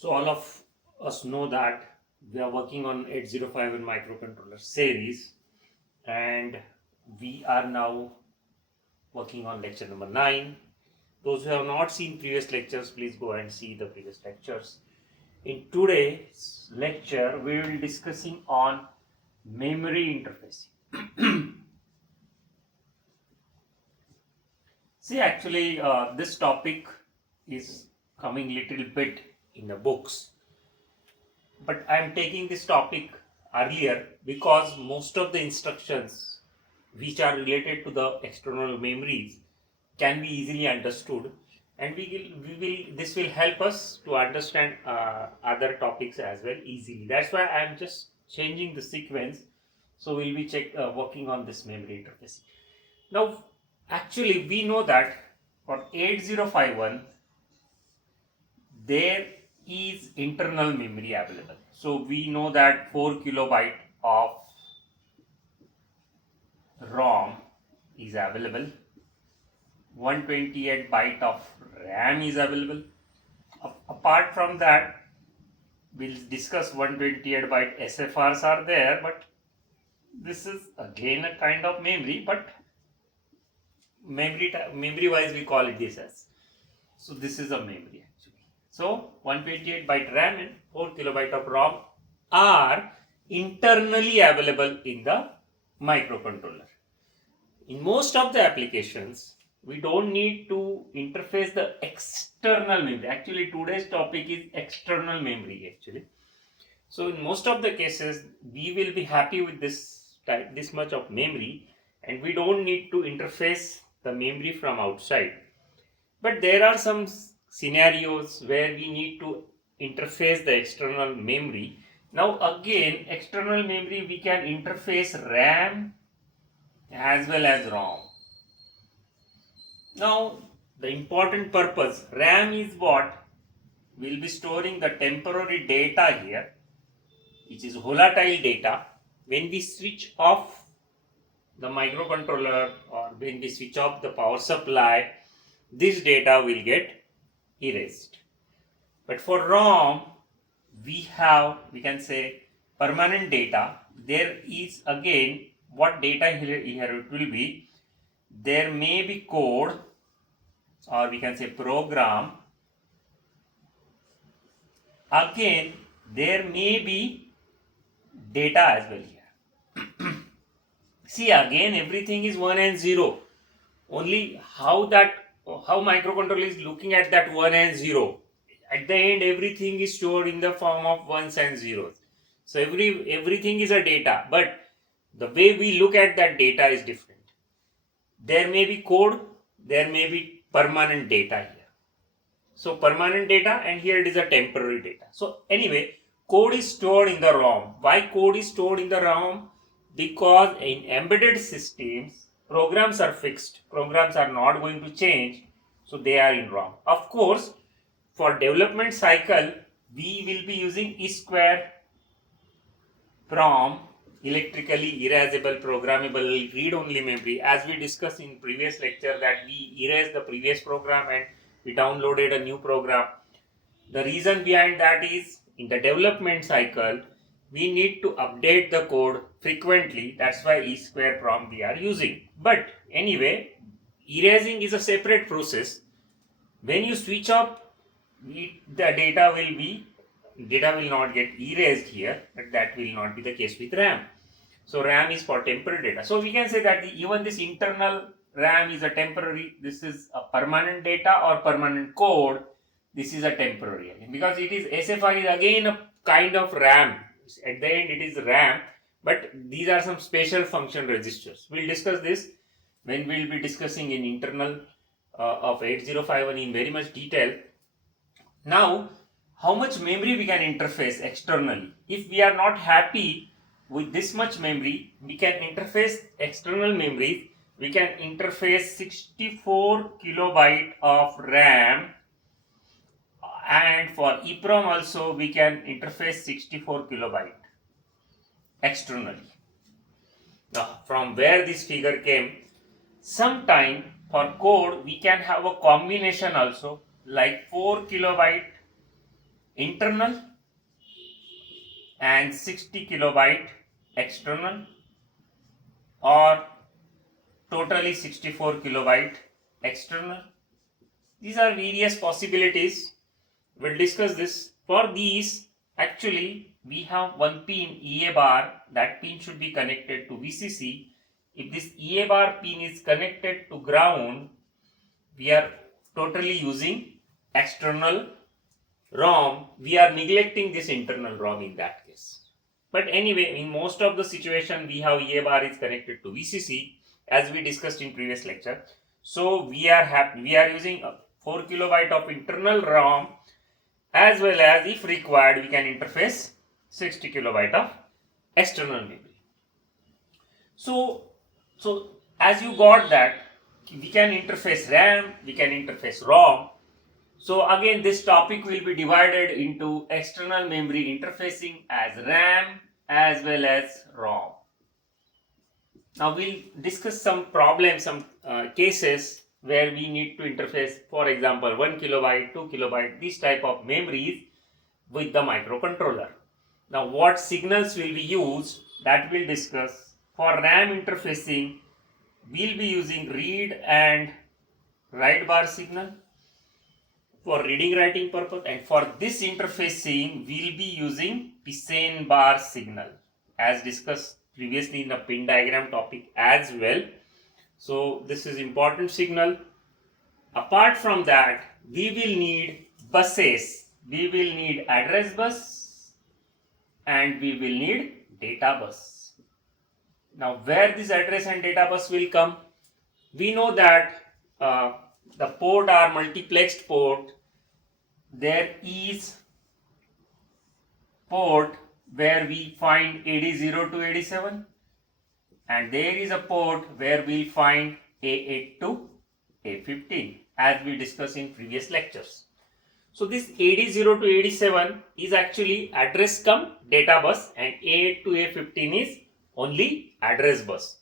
So all of us know that we are working on 805 microcontroller series, and we are now working on lecture number 9. Those who have not seen previous lectures, please go and see the previous lectures. In today's lecture, we will be discussing on memory interfacing. See, actually, this topic is coming little bit in the books, but I am taking this topic earlier because most of the instructions which are related to the external memories can be easily understood, and this will help us to understand other topics as well easily. That's why I am just changing the sequence. So we'll be working on this memory interface. Now, actually, we know that for 8051 there is internal memory available. So we know that 4 kilobyte of ROM is available, 128 byte of RAM is available. Apart from that, we'll discuss 128 byte SFRs are there, but this is again a kind of memory, but memory wise we call it this as. So this is a memory actually. So 128 byte RAM and 4 kilobyte of ROM are internally available in the microcontroller. In most of the applications, we don't need to interface the external memory. Actually, today's topic is external memory actually. So in most of the cases, we will be happy with this much of memory, and we don't need to interface the memory from outside. But there are some scenarios where we need to interface the external memory. Now again, external memory we can interface RAM as well as ROM. Now the important purpose, RAM is what? We'll be storing the temporary data here, which is volatile data. When we switch off the microcontroller or when we switch off the power supply, this data will get erased. But for ROM, we can say permanent data. There is again what data here it will be. There may be code, or we can say program. Again, there may be data as well here. See, again everything is 1 and 0. Only how microcontroller is looking at that 1 and 0. At the end, everything is stored in the form of ones and zeros. So everything is a data, but the way we look at that data is different. There may be code, there may be permanent data here. So permanent data, and here it is a temporary data. So anyway, code is stored in the ROM. Why code is stored in the ROM? Because in embedded systems, programs are fixed. Programs are not going to change. So they are in ROM. Of course, for development cycle, we will be using E-square PROM, electrically erasable programmable read-only memory. As we discussed in previous lecture that we erased the previous program and we downloaded a new program. The reason behind that is in the development cycle, we need to update the code frequently. That's why E-square PROM we are using. But anyway, erasing is a separate process. When you switch off, the data will not get erased here, but that will not be the case with RAM. So RAM is for temporary data. So we can say that even this internal RAM is a temporary, this is a permanent data or permanent code, this is a temporary. Because it is SFR is again a kind of RAM. At the end it is RAM, but these are some special function registers. We'll discuss this when we'll be discussing in internal of 8051 in very much detail. Now, how much memory we can interface externally? If we are not happy with this much memory, we can interface external memory. We can interface 64 kilobyte of RAM, and for EEPROM also we can interface 64 kilobyte externally. Now, from where this figure came? Sometime for code we can have a combination also, like 4 kilobyte internal and 60 kilobyte external, or totally 64 kilobyte external. These are various possibilities. We'll discuss this. For these, actually, we have one pin EA bar. That pin should be connected to VCC. If this EA bar pin is connected to ground, we are totally using external ROM. We are neglecting this internal ROM in that case. But anyway, in most of the situation, we have EA bar is connected to VCC, as we discussed in previous lecture. So we are using 4 kilobyte of internal ROM, as well as, if required, we can interface 60 kilobyte of external memory. So as you got that, we can interface RAM, we can interface ROM. So again, this topic will be divided into external memory interfacing as RAM as well as ROM. Now we'll discuss some problems, some cases where we need to interface, for example, 1 kilobyte, 2 kilobyte, this type of memories with the microcontroller. Now what signals will be used, that we'll discuss. For RAM interfacing, we'll be using read and write bar signal for reading writing purpose, and for this interfacing we'll be using Pisane bar signal, as discussed previously in the pin diagram topic as well. So this is important signal. Apart from that, we will need buses. We will need address bus and we will need data bus. Now where this address and data bus will come? We know that the port are multiplexed port. There is port where we find AD0 to AD7, and there is a port where we'll find A8 to A15, as we discussed in previous lectures. So this AD0 to AD7 is actually address cum data bus, and A8 to A15 is only address bus.